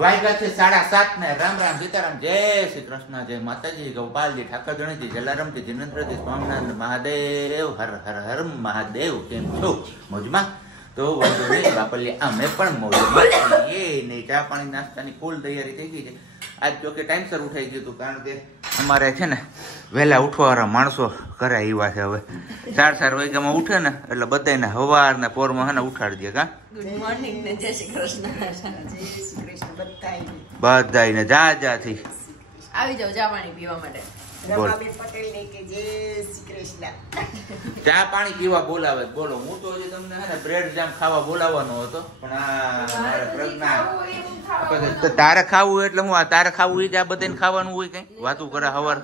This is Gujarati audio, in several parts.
વાયગા છે 7:30 ને. રામ રામ સીતારામ, જય શ્રી કૃષ્ણ, જય માતાજી, ગોપાલજી, ઠાકર ગણેશજી, જલારામજી, જિનેન્દ્રજી, સ્વામિનારાયણ મહાદેવ, હર હર હર મહાદેવ. કેમ છો? મોજમાં? તો વાંધો નહીં બાપલ્ય, અમે પણ મોજમાં છીએ નહીં. ચા પાણી નાસ્તાની ફૂલ તૈયારી થઈ ગઈ છે. આજ જો કે ટાઈમસર ઉઠાઈ ગયું હતું, કારણ કે અમારે છે ને વહેલા ઉઠવાવાળા માણસો ઘરે આવ્યા છે. હવે 4 વાગ્યામાં ઉઠે ને એટલે બધાને હવાર ને પોરમાં હે ને ઉઠાડી દે. કા ગુડ મોર્નિંગ ને જય શ્રી કૃષ્ણ. જય શ્રી કૃષ્ણ બધાને જાથી આવી જાવ ચા પાણી પીવા માટે. રમાબેન પટેલ ને કે જય શ્રી કૃષ્ણ. ચા પાણી પીવા બોલાવે. બોલો, હું તો હજી તમને હે ને બ્રેડ જામ ખાવા બોલાવવાનો હતો, પણ આ મારે પ્રજ્ઞા તારે ખાવું એટલે હું તારે ખાવું એ જ આ બધાને ખાવાનું હોય. કઈ વાતું કરે હવાર.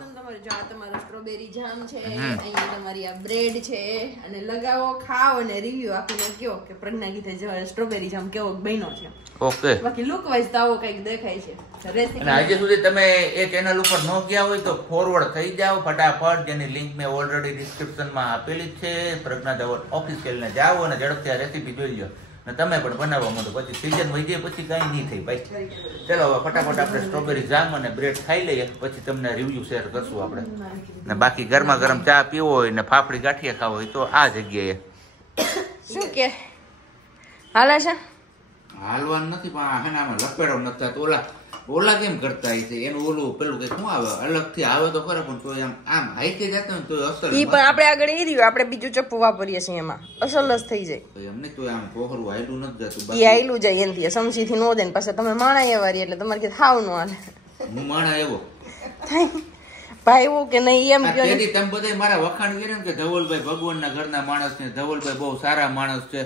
તમારો સ્ટ્રોબેરી જામ છે, અહીંયા તમારી આ બ્રેડ છે, અને લગાવો, ખાઓ અને રિવ્યુ આપીને કયો કે પ્રજ્ઞા કીધે સ્ટ્રોબેરી જામ કેવો બન્યો છે. ઓકે, બાકી લુક વાઇઝ તો આવો કઈક દેખાય છે. અને હજી સુધી તમે એ ચેનલ ઉપર ન ગયા હોય તો ફોરવર્ડ થઈ જાઓ ફટાફટ, જેની લિંક મેં ઓલરેડી ડિસ્ક્રિપ્શનમાં આપેલી છે. પ્રજ્ઞા ધવલ ઓફિશિયલ ને જાઓ અને ઝડપથી આ રેસીપી જોઈ લો ને તમે પણ બનાવવા માંડો. પછી સીઝન વહી જાય પછી કઈ નહીં થઈ ભાઈ. ચલો હવે ફટાફટ આપણે સ્ટ્રોબેરી જામ અને બ્રેડ ખાઈ લઈએ, પછી તમને રિવ્યુ શેર કરશું આપણે. ને બાકી ગરમા ગરમ ચા પીવો હોય ને ફાફડી ગાંઠિયા ખાવો હોય તો આ જગ્યાએ. શું કે હાલે છે? હાલવાનું નથી, પણ આમાં લપેડો નથી થતો. ઓલા કેમ કરતા છે એનું ઓલું પેલું કઈ શું આવે અલગથી આવે તો ખરા, પણ તો આમ હાઈકે જતો ને તો અસર. ઈ પણ આપણે આગળ એ રહ્યું, આપણે બીજું ચપ્પુ વાપરીએ છીએ એમાં અસલ જ થઈ જાય. એમને તો આમ કોહરું હાઈલું નથી જતું. ઈ હાઈલું જાય એનથી સમસી થી નો દે ને પછી તમે માણા એવારી એટલે તમારે કે હાવ નો હાલે. હું માણા એવો ભાઈ એવું કે નહીં એમ કહો. તેથી તમે બધા મારા વખાણ કર્યા ને કે ધવલભાઈ ભગવાનના ઘરના માણસ ને ધવલભાઈ બહુ સારા માણસ છે.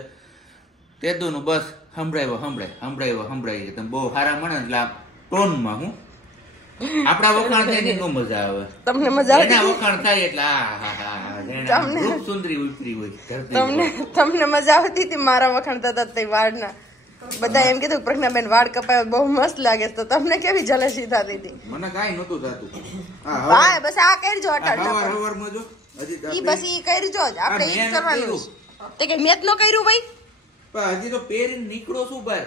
તેદુનું બસ સંભળાય તમે બહુ સારા માણસ એટલે ટોનમાં હું આપડા વખાણ થાય ને નો મજા આવે. તમને મજા આવે? એના વખાણ થાય એટલે તમને સુંદરી ઉતરી હોય. તમને મજા આવતી હતી મારા વખાણ થતા તે વાળના? બધા એમ કીધું પ્રજ્ઞાબેન વાળ કપાય બહુ મસ્ત લાગે છે, તો તમને કેવી જલસી થતી હતી? મને કાઈ નતું થતું. હા બસ આ કરજો અટાડો. હવારમાં જો ઈ બસ ઈ કરજો જ, આપણે ઈ કરવાનું. તે કે મેં નો કર્યું ભાઈ, પણ હજી તો પહેરીને નીકળો છું બહાર.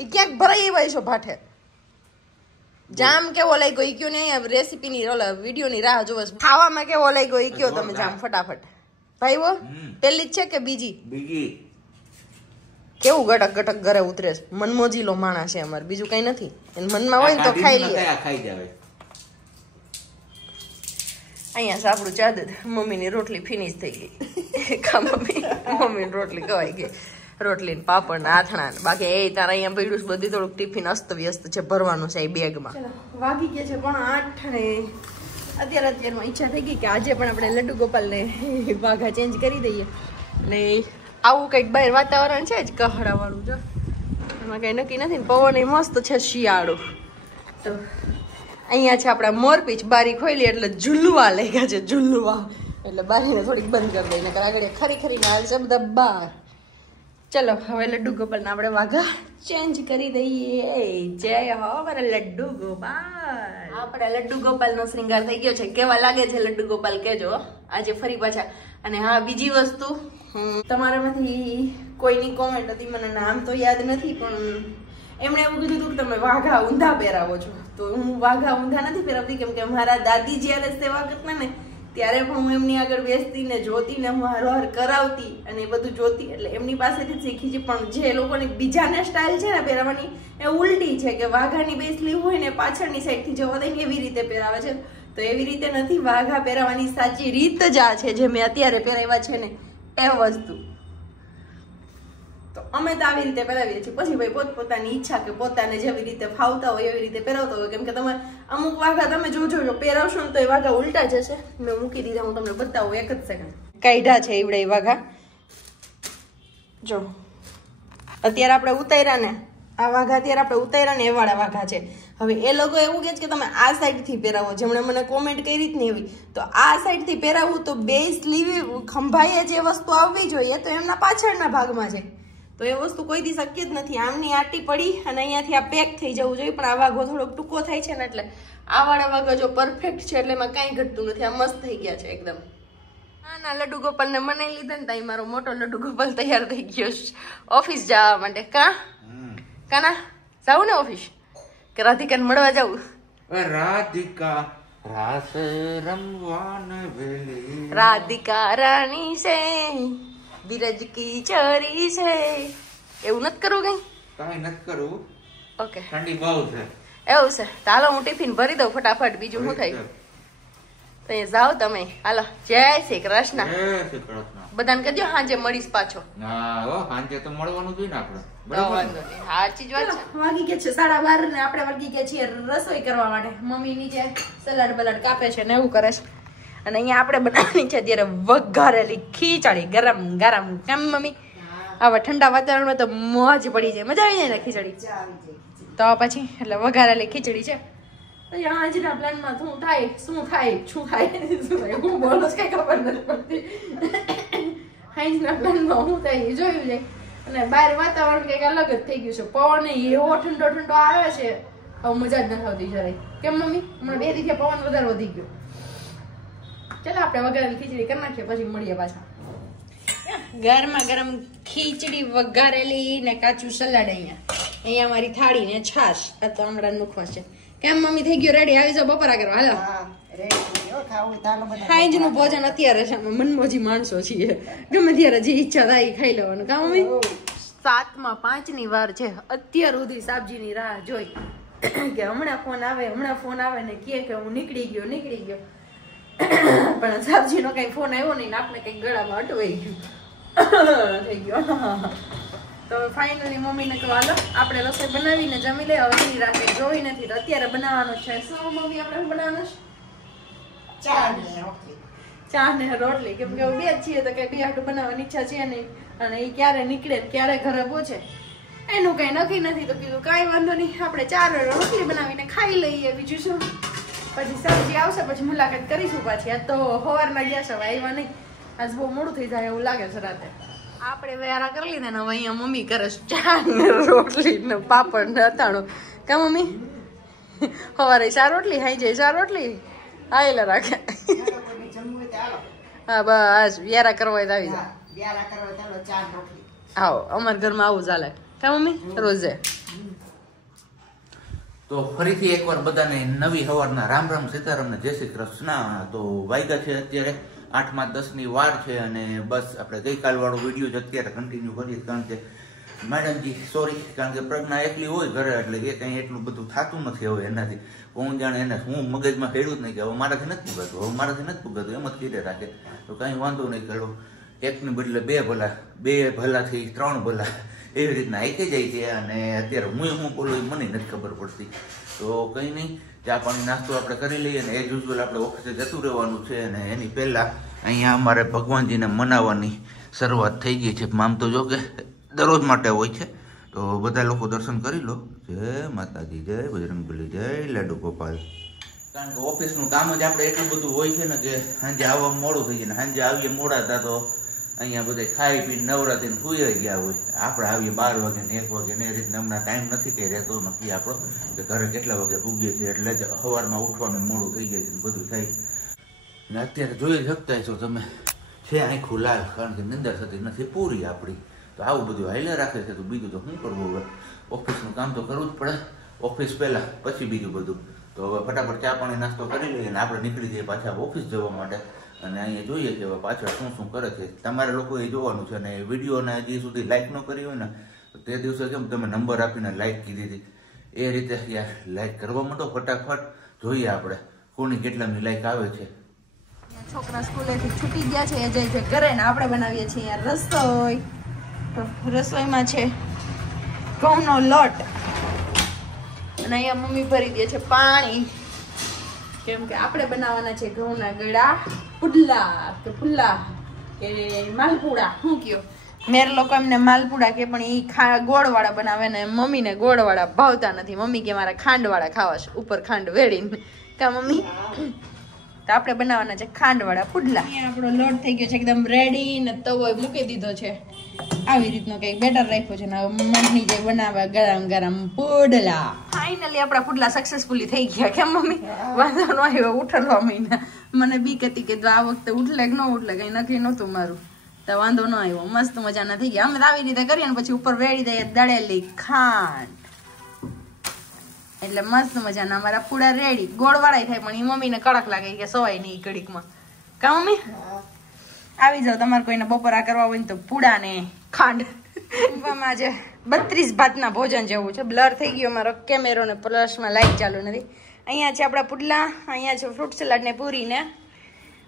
ઈ ક્યાંક ભરાઈ આવ્યા છો ભાઠે. જામ કેવો લઈ ગયો ઈ કયો ને, રેસીપી ની ઓલા વિડીયો ની રાહ જોવે. ખાવામાં કેવો લઈ ગયો ઈ કયો તમે જામ ફટાફટ. ભાઈ વો પેલી જ છે કે બીજી? કેવું ગટક ગટક ઘરે ઉતરે છે. મનમોજીલો માણસ છે અમારે, બીજું કઈ નથી. એને મનમાં હોય ને તો ખાઈ લઈએ. અહીંયા સાપડું ચાદ મમ્મી ની રોટલી ફિનિશ થઈ ગઈ. મમ્મી ની રોટલી ખવાઈ ગઈ. રોટલી ને પાપડ ને આથણા. બાકી એ તારા અહીંયા પડ્યું બધી થોડુંક ટિફિન અસ્ત વ્યસ્ત છે, ભરવાનું છે એ બેગમાં. વાગી ગયા છે પણ 8 ને અત્યારમાં ઈચ્છા થઈ ગઈ કે આજે પણ આપણે લડ્ડુ ગોપાલ ને વાઘા ચેન્જ કરી દઈએ. ને આવું કઈક બહાર વાતાવરણ છે જ કહડા વાળું, જો એમાં કઈ નક્કી નથી. પવન એ મસ્ત છે શિયાળો. તો અહીંયા છે આપડા મોરપીચ. બારી ખોલી એટલે ઝુલવા લઈ ગયા છે, ઝુલવા. એટલે બારીને થોડીક બંધ કરી દઈએ, નકર આગળ ખરી હાલ છે બધા બહાર. ચલો હવે લડ્ડુ ગોપાલ ને આપણે વાઘા ચેન્જ કરી દઈએ. જય હો મારા લડ્ડુ ગોપાલ. આપણે લડ્ડુ ગોપાલ નો શ્રૃંગાર થઈ ગયો છે. કેવા લાગે છે લડ્ડુ ગોપાલ કેજો આજે ફરી પાછા. અને હા બીજી વસ્તુ, તમારામાંથી કોઈની કોમેન્ટ હતી, મને નામ તો યાદ નથી, પણ એમણે એવું કીધું હતું કે તમે વાઘા ઊંધા પહેરાવો છો. તો હું વાઘા ઊંધા નથી પહેરાવતી, કેમ કે મારા દાદી જયારે સેવા કરતા ને ત્યારે પણ હું એમની આગળ બેસતી ને જોતી ને હું હર કરાવતી અને એ બધું જોતી, એટલે એમની પાસેથી શીખી છે. પણ જે લોકોની બીજાને સ્ટાઇલ છે ને પહેરવાની એ ઉલટી છે, કે વાઘાની બે સ્લીવ હોય ને પાછળની સાઈડથી જવા દે ને એવી રીતે પહેરાવે છે. તો એવી રીતે નથી. વાઘા પહેરાવાની સાચી રીત જ આ છે, જે મેં અત્યારે પહેરાવ્યા છે ને એ વસ્તુ. તો અમે તો આવી રીતે પહેરાવીએ છીએ. પછી ભાઈ પોતપોતાની ઈચ્છા કે પોતાને જેવી રીતે ફાવતા હોય એવી રીતે પહેરાવતા હોય. કેમ કે તમે અમુક વાઘા તમે જોજો પહેરાવશો ને તો એ વાઘા ઉલટા જશે. મેં મૂકી દીધા, હું તમને બતાવું એક જ સેકન્ડ. કાઢ્યા છે એવડે વાઘા. જો અત્યારે આપણે ઉતાર્યા ને આ વાઘા, અત્યારે આપણે ઉતાર્યા ને એ વાળા વાઘા છે. હવે એ લોકો એવું કહે છે કે તમે આ સાઈડ થી પહેરાવો. જેમણે મને કોમેન્ટ કરી જ ને એવી, તો આ સાઈડ થી પહેરાવવું તો બે સ્લીવ ખંભાઈએ જે વસ્તુ આવવી જોઈએ તો એમના પાછળના ભાગમાં છે. તો એ વસ્તુ કોઈ દી શક્ય જ નથી. આમની આટી પડી અને અહીંયાથી આ પેક થઈ જવું જોઈએ, પણ આ વાઘો થોડોક ટૂંકો થાય છે ને એટલે આ વાળા વાઘા જો પરફેક્ટ છે એટલે એમાં કાંઈ ઘટતું નથી. આ મસ્ત થઈ ગયા છે એકદમ. ના લડ્ડુ ગોપાલ ને મને લીધા ને તાઈ મારો મોટો લડ્ડુ ગોપાલ તૈયાર થઈ ગયો ઓફિસ જવા માટે. કાના જાવું ને ઓફિસ? કે રાધિકાને મળવા જવું? રાધિકા રાસ રમવાન વેલી રાધિકા રાણી છે, બિરજ કી ચોરી છે, એવું નથી કરવું કઈ? કઈ નથી કરવું. ઓકે, ઠંડી બહુ છે. એવું છે. ચાલો હું ટિફિન ભરી દઉં ફટાફટ, બીજું શું થાય. તો એ જાઓ તમે. હાલો, જય શ્રી કૃષ્ણ. જય શ્રી કૃષ્ણ. બધાને કહેજો હાંજે મળીશ પાછો. હા હો, સાંજે તો મળવાનું જોઈએ ને આપણે. તો વાંધો નહીં, સાચી જ વાત છે. વાગી ગયા છે 12:30 ને આપણે વાગી ગયા છીએ રસોઈ કરવા માટે. મમ્મી નીચે સલાડ બલાડ કાપે છે ને એવું કરે છે, અને અહીંયા આપણે બનાવવાની છે ત્યારે વઘારેલી ખીચડી ગરમ ગરમ. કેમ મમ્મી? આવા ઠંડા વાતાવરણમાં તો મોજ પડી જાય, મજા આવી જાય ને ખીચડી તો પછી. એટલે વઘારેલી ખીચડી છે. આજના પ્લાનમાં શું થાય હું બોલો કઈ ખબર નથી પડતી. આજના પ્લાનમાં શું થાય એ જોયું જાય. અને બહાર વાતાવરણ કઈક અલગ જ થઈ ગયું છે. પવન એવો ઠંડો ઠંડો આવે છે, હવે મજા જ નથી આવતી જરાય. કેમ મમ્મી? હમણાં 2 દિવસે પવન વધારે વધી ગયો. ચાલો આપણે વઘારેલી ખીચડી કરી નાખીએ, પછી મળીએ પાછા. ગરમા ગરમ ખીચડી વઘારેલી ને કાચું સલાડ. અહીંયા મારી થાળી ને છાશ. આ તો હમણાં મુખવાસ છે. કેમ મમ્મી? થઈ ગયો રેડી? આવી જાવ બપોરા કરવા. હાલો, સાંજ નું ભોજન અત્યારે છે. મનમોજી માણસો છીએ, ગમે ત્યારે જે ઈચ્છા થાય ખાઈ લેવાનું. કામ મમ્મી? 7:05 ની વાર છે. અત્યાર સુધી સાબજી ની રાહ જોઈ કે હમણાં ફોન આવે ને કે હું નીકળી ગયો પણ સાબજી નો કઈ ફોન આવ્યો નહીં ને આપણે કઈ ગળામાં અટવાઈ ગયું થઈ ગયો. તો ફાઇનલી મમ્મીને કહું હાલો આપણે રસોઈ બનાવીને જમી લે. હવે એની રાતે જોઈ નથી તો અત્યારે બનાવવાનું છે. શું મમ્મી આપણે બનાવવાનું છે? ચા ને રોટલી. કેમ કે બે જ છીએ તો કઈ બે આટલું બનાવવાની ઈચ્છા છે નહીં, અને એ ક્યારે નીકળે ક્યારે ઘરે પહોંચે એનું કઈ નક્કી નથી. તો કીધું કાંઈ વાંધો નહીં, આપણે 4 રોટલી બનાવીને ખાઈ લઈએ. બીજું શું, પછી સબ્જી આવશે પછી મુલાકાત કરીશું પાછી. આ તો સવારના ગયા છે, આવ્યા નહીં. આજ બહુ મોડું થઈ જાય એવું લાગે છે રાતે. આપણે વેરા કરી લીધા ને હવે અહીંયા મમ્મી કરે ચા ને રોટલી ને પાપડ ને અથાણું. કા મમ્મી? સવારે 4 રોટલી ખાઈ જાય, 4 રોટલી આવેલા રાખે. હા બસ વ્યારા કરવા આવી જાય. આવો, અમારા ઘરમાં આવું ચાલે. કા મમ્મી? રોજે. તો ફરીથી એકવાર બધાને નવી સવારના રામ રામ સીતારામ ને જય શ્રી કૃષ્ણ. તો વાગ્યા છે અત્યારે 8:10 ની વાર છે, અને બસ આપણે ગઈકાલ વાળો વિડીયો જ અત્યારે કન્ટિન્યુ કરીએ. કારણ કે મેડમજી સોરી, કારણ કે પ્રજ્ઞા એકલી હોય ઘરે એટલે એ કંઈ એટલું બધું થતું નથી હવે એનાથી. હું જાણે એને હું મગજમાં ખેડું જ નહીં કે હવે મારાથી નથી પુગાતું એમ જ કીધે રાખે. તો કંઈ વાંધો નહીં ખેડો, એકની બદલે 2 ભલાથી 3 ભલા એવી રીતના આવી જાય છે. અને અત્યારે હું બોલું મને નથી ખબર પડતી. તો કંઈ નહીં, ચા પાણી નાસ્તો આપણે કરી લઈએ ને એઝ યુઝ્યુઅલ આપણે ઓફિસે જતું રહેવાનું છે. અને એની પહેલાં અહીંયા અમારે ભગવાનજીને મનાવવાની શરૂઆત થઈ ગઈ છે. આમ તો જો કે દરરોજ માટે હોય છે, તો બધા લોકો દર્શન કરી લો. જય માતાજી, જય બજરંગબલી, જય લાડુ ગોપાલ. કારણ કે ઓફિસનું કામ જ આપણે એટલું બધું હોય છે ને કે સાંજે આવવા મોડું થઈ જાય ને સાંજે આવીએ મોડા હતા તો અહીંયા બધા ખાઈ પીને નવરાત્રીને સુઈ ગયા હોય. આપણે આવીએ 12 વાગે ને 1 વાગે ને એ રીતના હમણાં ટાઈમ નથી કંઈ રહેતો નક્કી આપણો કે ઘરે કેટલા વાગે પૂગીએ છીએ. એટલે જ સવારમાં ઉઠવાનું મોડું થઈ જાય છે ને બધું થાય. ને અત્યારે જોઈ શકતા છો તમે છે આંખું લાલ, કારણ કે નિંદર થતી નથી પૂરી આપણી. તો આવું બધું હાઈલે રાખે છે. તો બીજું તો શું કરવું હવે, ઓફિસનું કામ તો કરવું જ પડે. ઓફિસ પહેલાં પછી બીજું બધું. તો હવે ફટાફટ ચા પાણી નાસ્તો કરી લઈએ ને આપણે નીકળી જઈએ પાછા ઓફિસ જવા માટે. અને અહીંયા જોઈએ કે હવે પાછળ શું કરે છે. તમારે લોકોએ જોવાનું છે. અને વિડીયોને હજી સુધી લાઇક ન કરી હોય ને તો તે દિવસે કેમ તમે નંબર આપીને લાઇક કીધી હતી એ રીતે યાર લાઇક કરવા માંડો ફટાફટ. જોઈએ આપણે કોની કેટલાની લાઇક આવે છે. છોકરા સ્કૂલેથી છૂટી ગયા છે, એ જાય છે ઘરે ને આપણે બનાવીએ છીએ યાર રસોઈ. તો રસોઈમાં છે ઘઉંનો લોટ, અને અહીંયા મમ્મી ભરી દે છે પાણી. કેમ કે આપણે બનાવવાના છે ઘઉંના ગળા પુડલા કે માલપુડા. શું કયો? મેર લોકો એમને માલપુડા કે પણ એ ગોળવાળા બનાવે ને મમ્મીને ગોળવાળા ભાવતા નથી. મમ્મી કે મારા ખાંડવાળા ખાવા છે, ઉપર ખાંડ વેડીને. કા મમ્મી? તો આપણે બનાવવાના છે ખાંડવાળા પુડલા. અહીંયા આપણો લોટ થઈ ગયો છે એકદમ રેડી ને તવો મૂકી દીધો છે. આવી રીતનો કઈક બેટર રાખ્યો છે ને હવે મમ્મી જે બનાવવા ગરમ ગરમ પુડલા. ફાઇનલી આપણા પુડલા સક્સેસફુલી થઈ ગયા. કેમ મમ્મી? વાંધો ન આવ્યો ઉઠલવા મહિના. મને બીક હતી કે આ વખતે ઉઠલે કે ન ઉઠલે, કઈ નક્કી નહોતું મારું. તો વાંધો ન આવ્યો, મસ્ત મજાના થઈ ગયા. અમે આવી રીતે કરીએ ને પછી ઉપર વેડી દઈએ દળેલી ખાંડ. એટલે મસ્ત મજાના અમારા પૂડા રેડી. ગોળવાળા થાય પણ એ મમ્મીને કડક લાગે કે સવાય નહીં ઘડીકમાં. કા મમ્મી? આવી જાવ તમારે કોઈને બપોરા કરવા હોય ને તો પૂડા ને ખાંડ. આજે 32 ભાતના ભોજન જેવું છે. બ્લર થઈ ગયો મારો કેમેરો ને પ્લસમાં લાઈટ ચાલુ નથી. અહીંયા છે આપણા પુડલા, અહીંયા છે ફ્રૂટ સલાડ ને પૂરી ને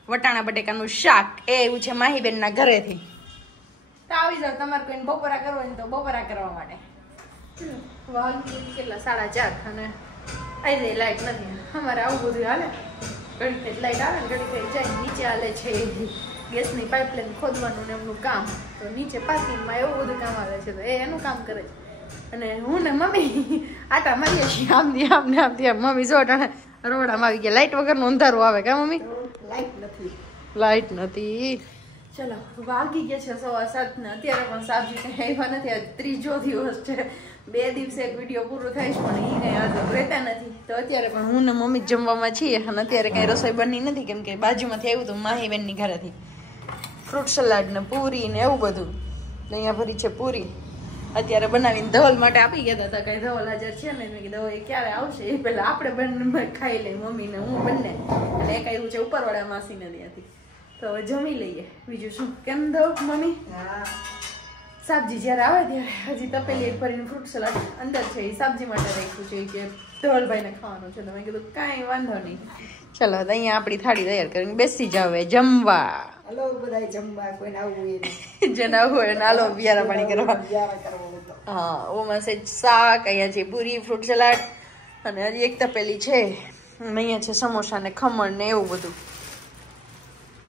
વટાણા બટેકાનું શાક. એ એવું છે માહીબેનના ઘરેથી. તો આવી જાવ તમારે કોઈને બપોરા કરવા હોય ને તો બપોરા કરવા માટે. કેટલા 4:30 અને આવી જાય. લાઈટ નથી અમારે. આવું બધું હાલે. ઘડી લાઈટ આવે ને ઘડી જાય. નીચે હાલે છે ગેસની પાઇપલાઇન ખોદવાનું ને એમનું કામ. તો નીચે પાર્કિંગમાં એવું બધું કામ આવે છે. તો એ એનું કામ કરે છે. અને હું ને મમ્મી આટા મારીએ છીએ આમથી આમ ને આમથી આમ. મમ્મી જો રોડામાં આવી ગયા. લાઈટ વગરનું અંધારું આવે. કા મમ્મી? લાઈટ નથી. ચલો વાગી ગયા છે 7:15 ને અત્યારે પણ સાબજી કઈ આવ્યા નથી. આજ ત્રીજો દિવસ છે. 2 દિવસે એક વિડીયો પૂરો થાય છે પણ એ કઈ આજે રહેતા નથી. તો અત્યારે પણ હું ને મમ્મી જમવામાં છીએ અને અત્યારે કઈ રસોઈ બની નથી કેમ કે બાજુમાંથી આવ્યું હતું માહીબેનની ઘરેથી ફ્રૂટ સલાડ ને પૂરી ને એવું બધું. અહીંયા ભરી છે પૂરી. અત્યારે બનાવીને ધવલ માટે આપી ગયા હતા. કઈ ધવલ હાજર છે ને મેં કીધું એ ક્યારે આવશે એ પેલા આપણે બંને ખાઈ લઈએ મમ્મી ને હું બંને. અને એક આવ્યું છે ઉપરવાળા માસીને ત્યાંથી. તો હવે જમી લઈએ. બીજું શું? કેમ દો મમ્મી? સાબજી જયારે આવે ત્યારે હજી તપેલી એક ભરીને ફ્રૂટ સલાડ અંદર છે એ સાબજી માટે રાખ્યું છે કે ધવલભાઈને ખાવાનું છે. તો મેં કીધું કાંઈ વાંધો નહીં. ચલો અહીંયા આપણી થાળી તૈયાર કરીને બેસી જાવ જમવા. હલો બધાય જમવા. કોઈને આવવું હોય જેને આવવું હોય ને હાલો બિયારા પાણી કરવા. હા ઓમાં છે શાક, અહીંયા છે પૂરી ફ્રૂટ સલાડ અને હજી એક તપેલી છે. અહીંયા છે સમોસા ને ખમણ ને એવું બધું.